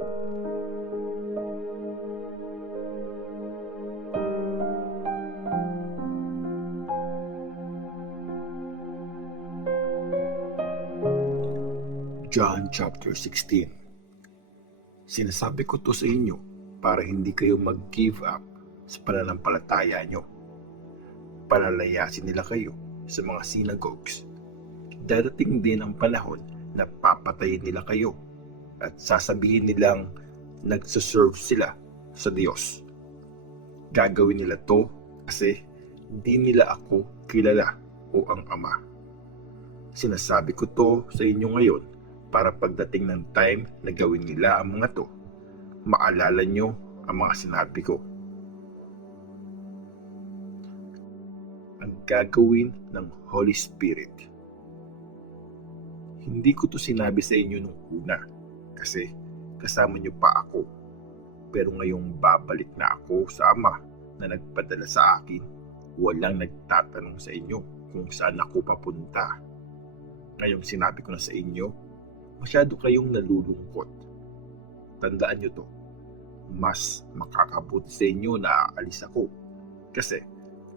John chapter 16. Sinasabi ko to sa inyo para hindi kayo mag-give up sa pananampalataya nyo. Palalayasin nila kayo sa mga synagogues. Dadating din ang panahon na papatayin nila kayo at sasabihin nilang nagsaserve sila sa Diyos. Gagawin nila to kasi di nila ako kilala o ang Ama. Sinasabi ko to sa inyo ngayon para pagdating ng time na gawin nila ang mga to, maalala nyo ang mga sinabi ko. Ang gagawin ng Holy Spirit. Hindi ko to sinabi sa inyo nung una kasi kasama nyo pa ako. Pero ngayong babalik na ako sa Ama na nagpadala sa akin, walang nagtatanong sa inyo kung saan ako papunta. Ngayong sinabi ko na sa inyo, masyado kayong nalulungkot. Tandaan nyo to, mas makakabuti sa inyo na aalis ako. Kasi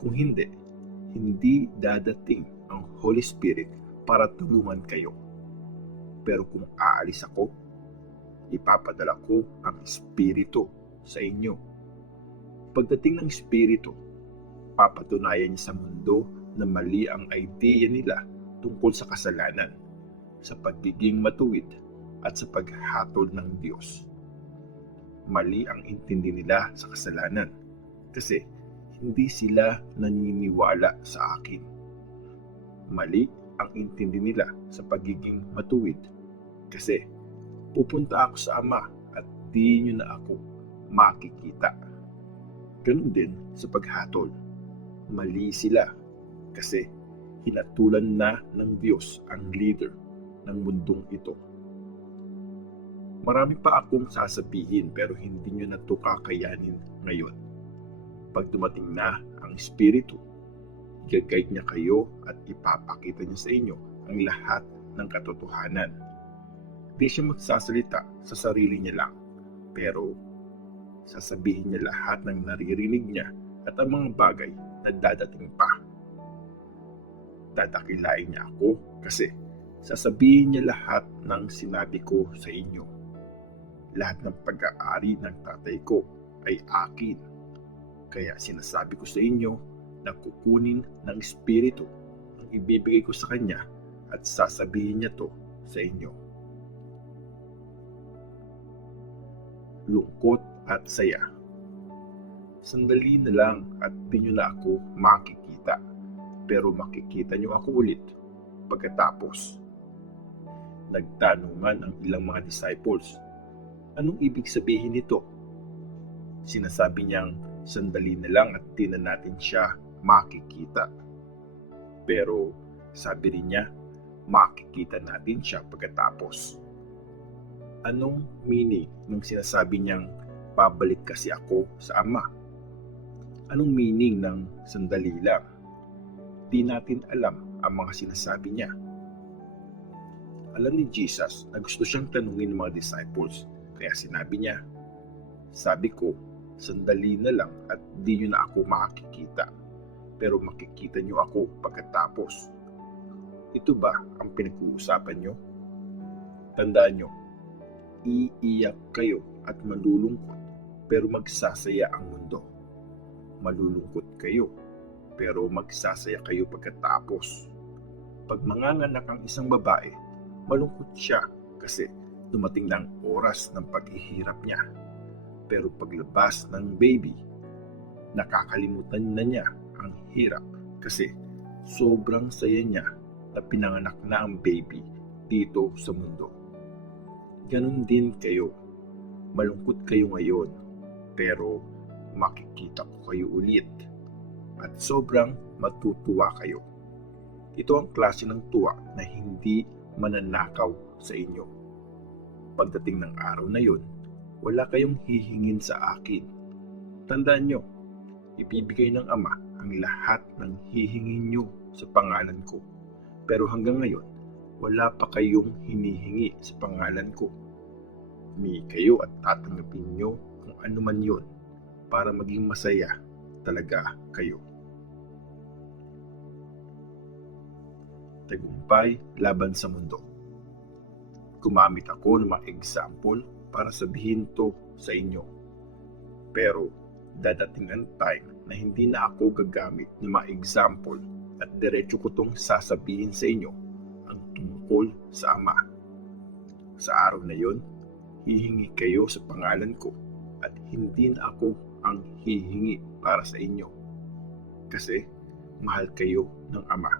kung hindi dadating ang Holy Spirit para tulungan kayo. Pero kung aalis ako, ipapadala ko ang Espiritu sa inyo. Pagdating ng Espiritu, papatunayan niya sa mundo na mali ang idea nila tungkol sa kasalanan, sa pagiging matuwid at sa paghatol ng Diyos. Mali ang intindi nila sa kasalanan kasi hindi sila naniniwala sa akin. Mali ang intindi nila sa pagiging matuwid kasi pupunta ako sa Ama at di nyo na ako makikita. Ganun din sa paghatol. Mali sila kasi hinatulan na ng Diyos ang leader ng mundong ito. Marami pa akong sasabihin pero hindi nyo na ito kakayanin ngayon. Pag dumating na ang Espiritu, i-guide niya kayo at ipapakita niya sa inyo ang lahat ng katotohanan. Di siya magsasalita sa sarili niya lang, pero sasabihin niya lahat ng naririnig niya at ang mga bagay na dadating pa. Dadakilain niya ako kasi sasabihin niya lahat ng sinabi ko sa inyo. Lahat ng pag-aari ng tatay ko ay akin. Kaya sinasabi ko sa inyo na kukunin ng Espiritu ang ibibigay ko sa Kanya at sasabihin niya to sa inyo. Lungkot at saya. Sandali na lang at di nyo na ako makikita. Pero makikita nyo ako ulit pagkatapos. Nagtanungan ang ilang mga disciples, anong ibig sabihin nito? Sinasabi niyang sandali na lang at di na natin siya makikita. Pero sabi rin niya, makikita natin siya pagkatapos. Anong meaning ng sinasabi niyang pabalik kasi ako sa Ama? Anong meaning ng sandali lang? Di natin alam ang mga sinasabi niya. Alam ni Jesus na gusto siyang tanungin ng mga disciples, kaya sinabi niya, sabi ko, sandali na lang at di nyo na ako makikita, pero makikita nyo ako pagkatapos. Ito ba ang pinag-uusapan nyo? Tandaan nyo, iiyak kayo at malulungkot, pero magsasaya ang mundo. Malulungkot kayo, pero magsasaya kayo pagkatapos. Pag manganganak ang isang babae, malungkot siya kasi dumating na ang oras ng paghihirap niya. Pero paglabas ng baby, nakakalimutan na niya ang hirap kasi sobrang saya niya na pinanganak na ang baby dito sa mundo. Ganon din kayo. Malungkot kayo ngayon, pero makikita ko kayo ulit at sobrang matutuwa kayo. Ito ang klase ng tuwa na hindi mananakaw sa inyo. Pagdating ng araw na yun, wala kayong hihingin sa akin. Tandaan nyo, ibibigay ng Ama ang lahat ng hihingin nyo sa pangalan ko. Pero hanggang ngayon, wala pa kayong hinihingi sa pangalan ko. Humingi kayo at tatanggapin nyo kung ano man yun para maging masaya talaga kayo. Tagumpay laban sa mundo. Gumamit ako ng mga example para sabihin to sa inyo. Pero dadating ang time na hindi na ako gagamit ng mga example at diretso ko tong sasabihin sa inyo ang tungkol sa Ama. Sa araw na yon, hihingi kayo sa pangalan ko at hindi na ako ang hihingi para sa inyo. Kasi mahal kayo ng Ama.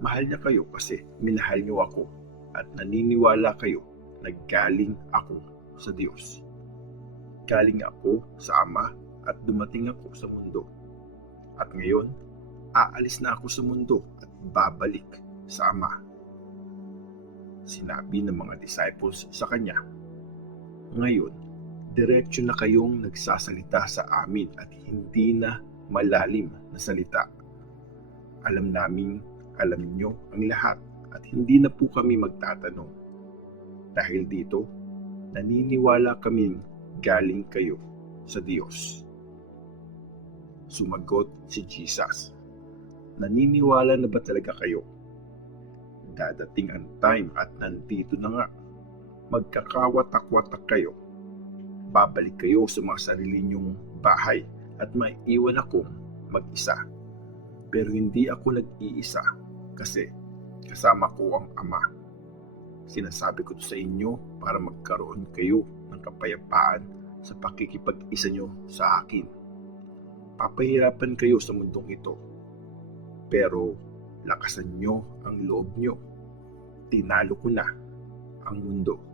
Mahal niya kayo kasi minahal niyo ako at naniniwala kayo na galing ako sa Diyos. Galing ako sa Ama at dumating ako sa mundo. At ngayon, aalis na ako sa mundo at babalik sa Ama. Sinabi ng mga disciples sa kanya, ngayon, diretso na kayong nagsasalita sa amin at hindi na malalim na salita. Alam namin, alam niyo ang lahat at hindi na po kami magtatanong. Dahil dito, naniniwala kaming galing kayo sa Diyos. Sumagot si Jesus, naniniwala na ba talaga kayo? Dadating ang time at nandito na nga. Magkakawatak-watak kayo. Babalik kayo sa mga sarili niyong bahay at maiiwan akong mag-isa. Pero hindi ako nag-iisa kasi kasama ko ang Ama. Sinasabi ko to sa inyo para magkaroon kayo ng kapayapaan sa pakikipag-isa niyo sa akin. Papahirapan kayo sa mundong ito. Pero lakasan niyo ang loob niyo. Tinalo ko na ang mundo.